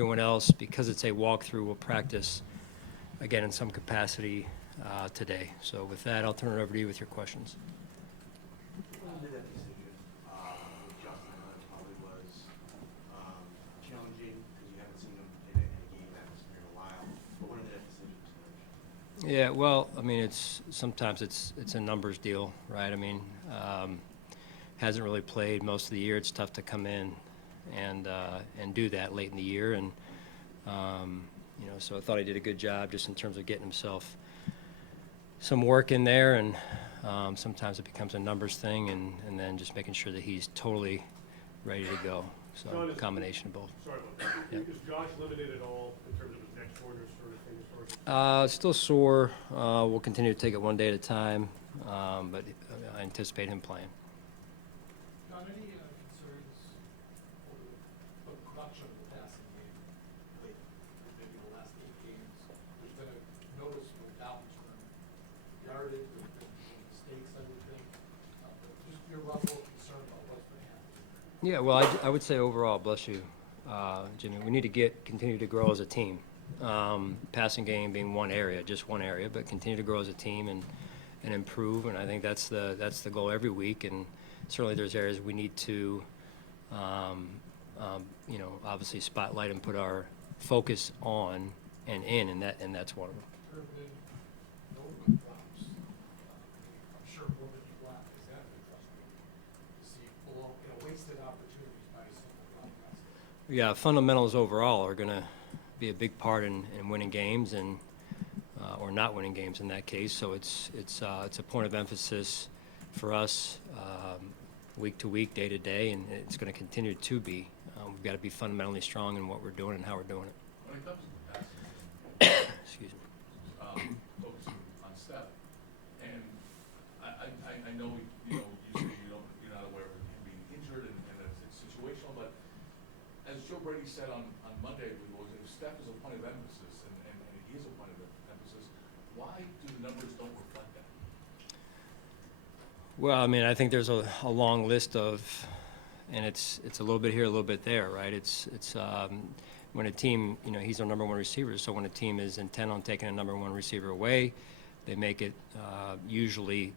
everyone else, because it's a walkthrough, we'll practice again in some capacity today. So with that, I'll turn it over to you with your questions. What went into that decision with Justin? I know it probably was challenging because you haven't seen him in a game atmosphere in a while. But what went into that decision? Yeah, well, I mean, sometimes it's a numbers deal, right? I mean, hasn't really played most of the year. It's tough to come in and do that late in the year, and so I thought he did a good job just in terms of getting himself some work in there, and sometimes it becomes a numbers thing, and then just making sure that he's totally ready to go. So John, combination of both. Sorry about that. Yep. Is Josh limited at all in terms of his neck soreness or anything as far as? Still sore. We'll continue to take it one day at a time, but I anticipate him playing. John, any concerns over the production of the passing game lately? Maybe the last 8 games, there's been a noticeable downturn. Yardage, there's been mistakes, I would think. But just your level of concern about what's been happening. Yeah, well, I would say overall, bless you, Jimmy, we need to continue to grow as a team. Passing game being one area, just one area, but continue to grow as a team and improve. And I think that's the goal every week. And certainly there's areas we need to, obviously spotlight and put our focus on and that's one of them. There have been no good drops. I'm sure more than you want is that frustrating to see below, wasted opportunities by a simple drop pass. Yeah, fundamentals overall are going to be a big part in winning games and or not winning games in that case. So it's a point of emphasis for us week to week, day to day, and it's going to continue to be. We've got to be fundamentally strong in what we're doing and how we're doing it. When it comes to passing, Excuse me. focusing on Steph, and I know you say you're not aware of him being injured and it's situational, but as Joe Brady said on Monday, if Steph is a point of emphasis and he is a point of emphasis, why do the numbers don't reflect that? Well, I mean, I think there's a long list of, and it's a little bit here, a little bit there, right? It's when a team, he's our number one receiver, so when a team is intent on taking a number one receiver away, they make it usually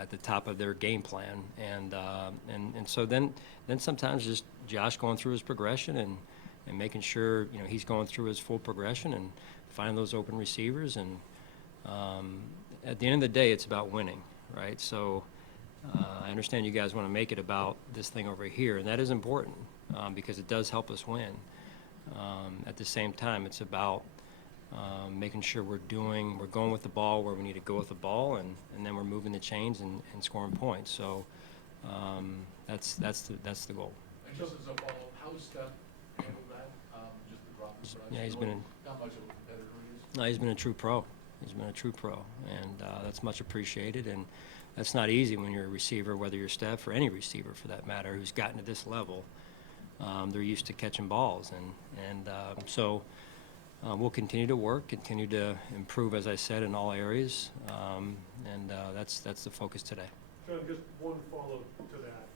at the top of their game plan, and so then sometimes just Josh going through his progression and making sure he's going through his full progression and finding those open receivers, and at the end of the day, it's about winning, right? So I understand you guys want to make it about this thing over here, and that is important because it does help us win. At the same time, it's about making sure we're going with the ball where we need to go with the ball, and then we're moving the chains and scoring points. So that's the goal. And just as a follow-up, how has Steph handled that? Just the drop in production? Yeah, he's been Not much of a competitor he is. No, he's been a true pro. He's been a true pro, and that's much appreciated. And that's not easy when you're a receiver, whether you're Steph or any receiver for that matter, who's gotten to this level. They're used to catching balls, and so we'll continue to work, continue to improve, as I said, in all areas, and that's the focus today. John, just one follow to that.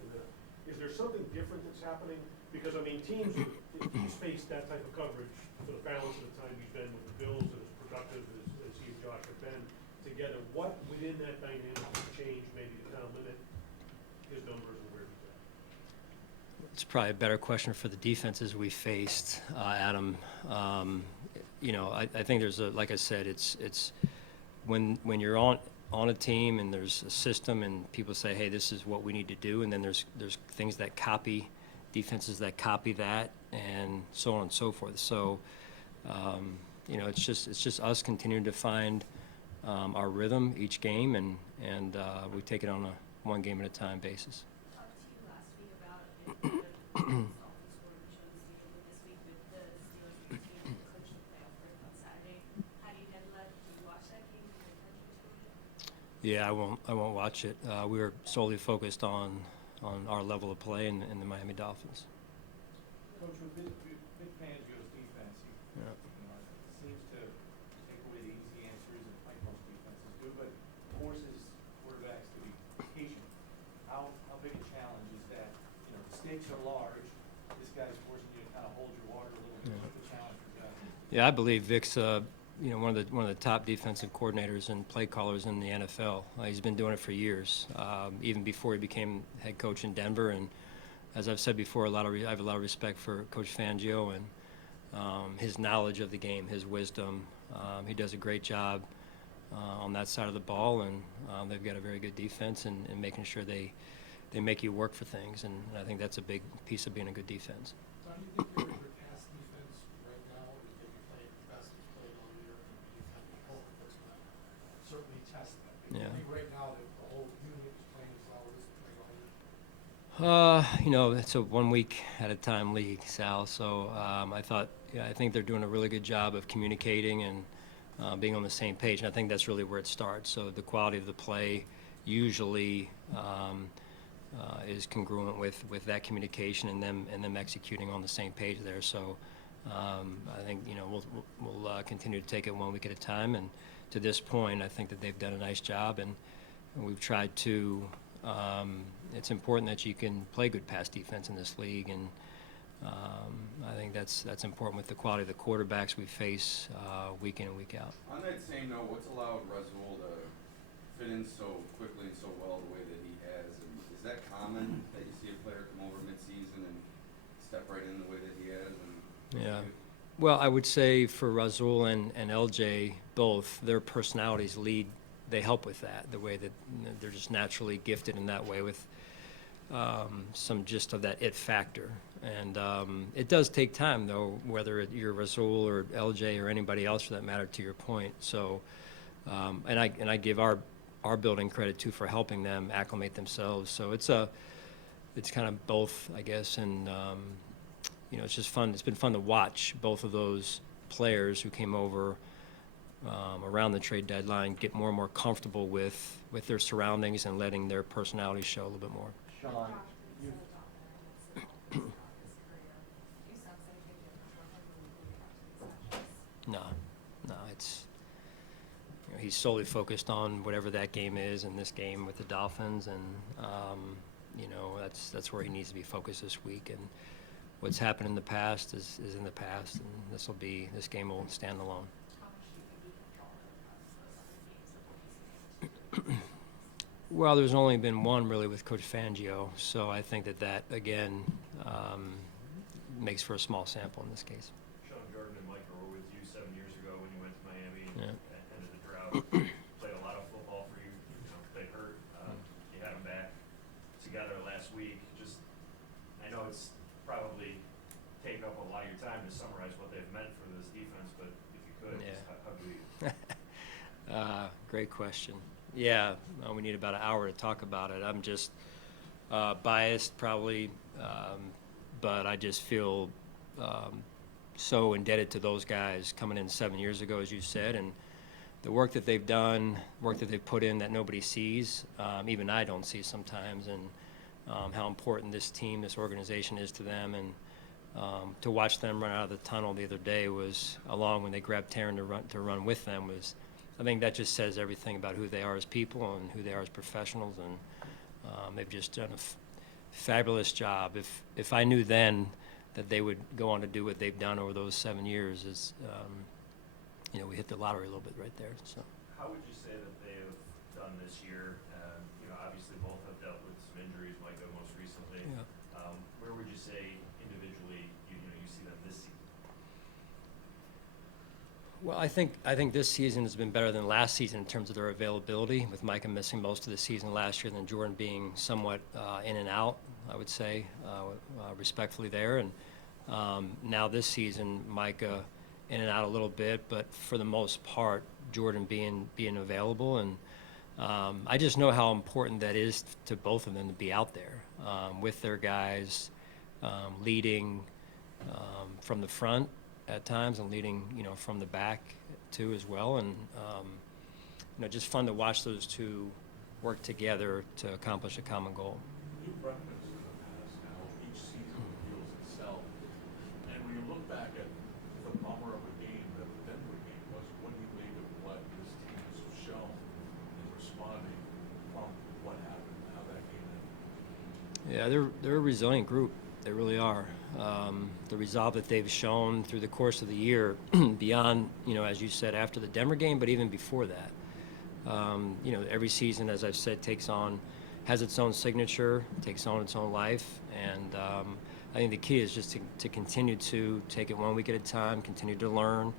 Is there something different that's happening? Because, I mean, he's faced that type of coverage for the balance of the time he's been with the Bills and as productive as he and Josh have been together. What within that dynamic has changed maybe to kind of limit his numbers and where he's at? It's probably a better question for the defenses we faced, Adam. I think there's like I said, it's when you're on a team and there's a system and people say, hey, this is what we need to do, and then there's things that copy, defenses that copy that, and so on and so forth. So, it's just us continuing to find our rhythm each game, and we take it on a one game at a time basis. Talked to you last week about this week with the Steelers being clinched the playoff berth on Saturday. How do you handle that? Did you watch that game? Did you pay attention to it? Yeah, I won't watch it. We were solely focused on our level of play in the Miami Dolphins. Coach, with Vic Fangio's defense, Yeah. Seems to take away the easy answers, like most defenses do, but forces quarterbacks to be patient. How big a challenge is that? The stakes are large. This guy's forcing you to kind of hold your water a little bit. What's the challenge? Yeah, I believe Vic's, one of the top defensive coordinators and play callers in the NFL. He's been doing it for years, even before he became head coach in Denver. And as I've said before, I have a lot of respect for Coach Fangio and his knowledge of the game, his wisdom. He does a great job on that side of the ball, and they've got a very good defense and making sure they make you work for things. And I think that's a big piece of being a good defense. Don, do you think your pass defense right now, or do you think you played the best you've played all year, and you have the hope that's going to certainly test that? Do you Yeah. think right now that the whole unit is playing as well as it's playing all year? It's a 1 week at a time league, Sal. So I think they're doing a really good job of communicating and being on the same page. And I think that's really where it starts. So the quality of the play usually is congruent with that communication and them executing on the same page there. So I think we'll continue to take it 1 week at a time. And to this point, I think that they've done a nice job, and we've tried to. It's important that you can play good pass defense in this league, and I think that's important with the quality of the quarterbacks we face week in and week out. On that same note, what's allowed Rasul to fit in so quickly and so well the way that he has? And is that common that you see a player come over mid-season and step right in the way that he has? And Yeah. Well, I would say for Rasul and LJ, both, their personalities they help with that, the way that they're just naturally gifted in that way with some just of that it factor. And it does take time, though, whether you're Rasul or LJ or anybody else for that matter, to your point. So, and I give our building credit, too, for helping them acclimate themselves. So it's kind of both, I guess, and it's just fun. It's been fun to watch both of those players who came over around the trade deadline get more and more comfortable with their surroundings and letting their personalities show a little bit more. Sean, you, No, it's he's solely focused on whatever that game is, and this game with the Dolphins, and that's where he needs to be focused this week. And what's happened in the past is in the past, and this game will stand alone. Well, there's only been one really with Coach Fangio, so I think that again makes for a small sample in this case. Sean, Jordan and Micah were with you 7 years ago when you went to Miami and Yeah. ended the drought. Played a lot of football for you. They hurt. You had them back together last week. I know it's probably take up a lot of your time to summarize what they've meant for this defense, but if you could, Yeah. how do you? Great question. Yeah, we need about an hour to talk about it. I'm just biased probably, but I just feel so indebted to those guys coming in 7 years ago, as you said, and the work that they've done, work that they've put in that nobody sees, even I don't see sometimes, and how important this team, this organization is to them. And to watch them run out of the tunnel the other day was, along when they grabbed Taryn to run with them, was, I think that just says everything about who they are as people and who they are as professionals, and they've just done a fabulous job. If I knew then that they would go on to do what they've done over those 7 years, we hit the lottery a little bit right there. So. How would you say that they have done this year? Obviously both have dealt with some injuries, Micah most recently. Yeah. Where would you say individually you see them this season? Well, I think this season has been better than last season in terms of their availability, with Micah missing most of the season last year, and then Jordan being somewhat in and out, I would say, respectfully there. And now this season, Micah in and out a little bit, but for the most part, Jordan being available. And I just know how important that is to both of them to be out there with their guys, leading from the front at times and leading, from the back too as well. And, just fun to watch those two work together to accomplish a common goal. You've referenced in the past how each season reveals itself. And when you look back at the bummer of a game that the Denver game was, what do you make of what this team has shown in responding from what happened, how that game ended? Yeah, they're a resilient group. They really are. The resolve that they've shown through the course of the year, beyond, as you said, after the Denver game, but even before that. Every season, as I've said, has its own signature, takes on its own life, and I think the key is just to continue to take it 1 week at a time, continue to learn,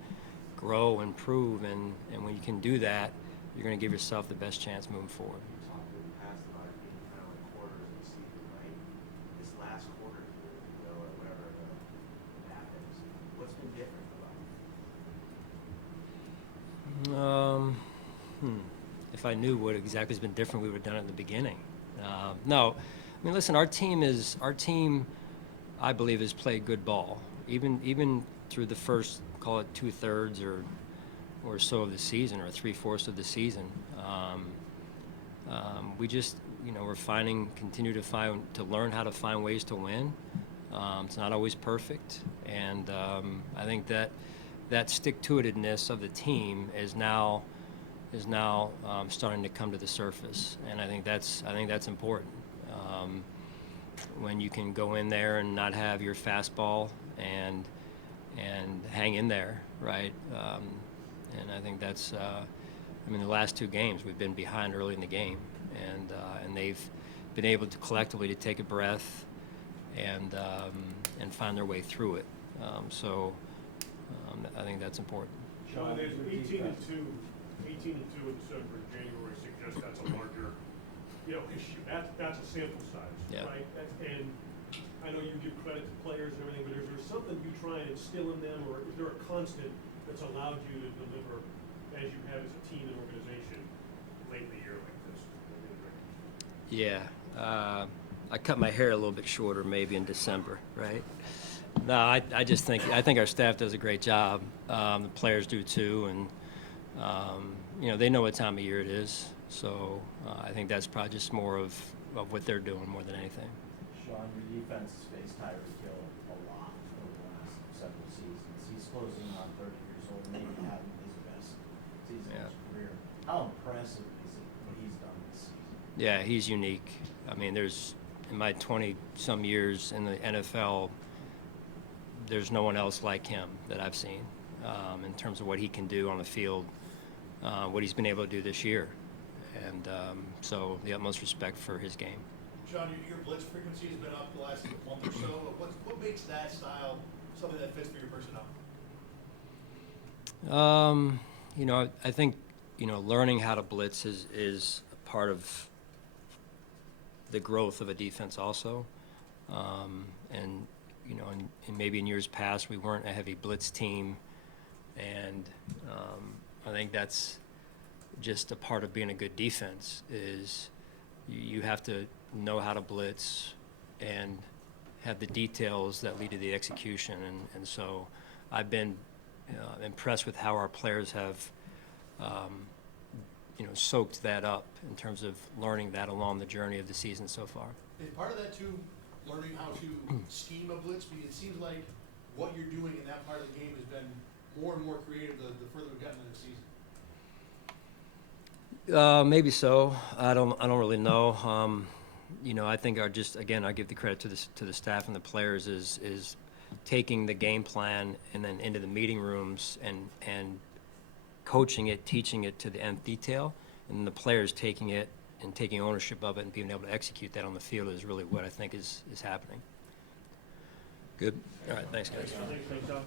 grow, improve, and when you can do that, you're going to give yourself the best chance moving forward. You talked in the past about it being kind of like quarters of the season, right? This last quarter, or whatever happens, what's been different about it? If I knew what exactly has been different, we would have done it in the beginning. No, I mean, listen, our team, I believe, has played good ball, even through the first, call it 2/3 or so of the season, or 3/4 of the season. We just, continue to learn how to find ways to win. It's not always perfect, and I think that stick-to-itiveness of the team is now starting to come to the surface, and I think that's important. When you can go in there and not have your fastball and hang in there, right? And I think that's. The last 2 games we've been behind early in the game, and they've been able to collectively to take a breath and find their way through it. I think that's important. Sean, there's 18-2 in December and January suggests that's a larger, issue. That's a sample size, Yeah. right? And I know you give credit to players and everything, but is there something you try and instill in them, or is there a constant that's allowed you to deliver as you have as a team and organization late in the year like this? Yeah, I cut my hair a little bit shorter maybe in December, right? No, I just think our staff does a great job. The players do too, and they know what time of year it is. So I think that's probably just more of what they're doing more than anything. Sean, your defense has faced Tyreek Hill a lot over the last several seasons. He's closing on 30 years old, maybe having his best season of his career. How impressive is it what he's done this season? Yeah, he's unique. I mean, in my 20-some years in the NFL, there's no one else like him that I've seen in terms of what he can do on the field, what he's been able to do this year. And so the utmost respect for his game. Sean, your blitz frequency has been up the last month or so. What makes that style something that fits for your personnel? I think, learning how to blitz is a part of the growth of a defense also. And maybe in years past we weren't a heavy blitz team, and I think that's just a part of being a good defense is you have to know how to blitz and have the details that lead to the execution, and so I've been impressed with how our players have soaked that up in terms of learning that along the journey of the season so far. Is part of that too learning how to scheme a blitz? Because it seems like what you're doing in that part of the game has been more and more creative the further we've gotten into the season. Maybe so. I don't really know. I think I give the credit to the staff and the players is taking the game plan and then into the meeting rooms and coaching it, teaching it to the nth detail, and the players taking it and taking ownership of it and being able to execute that on the field is really what I think is happening. Good. All right. Thanks, guys. Thanks, Tom.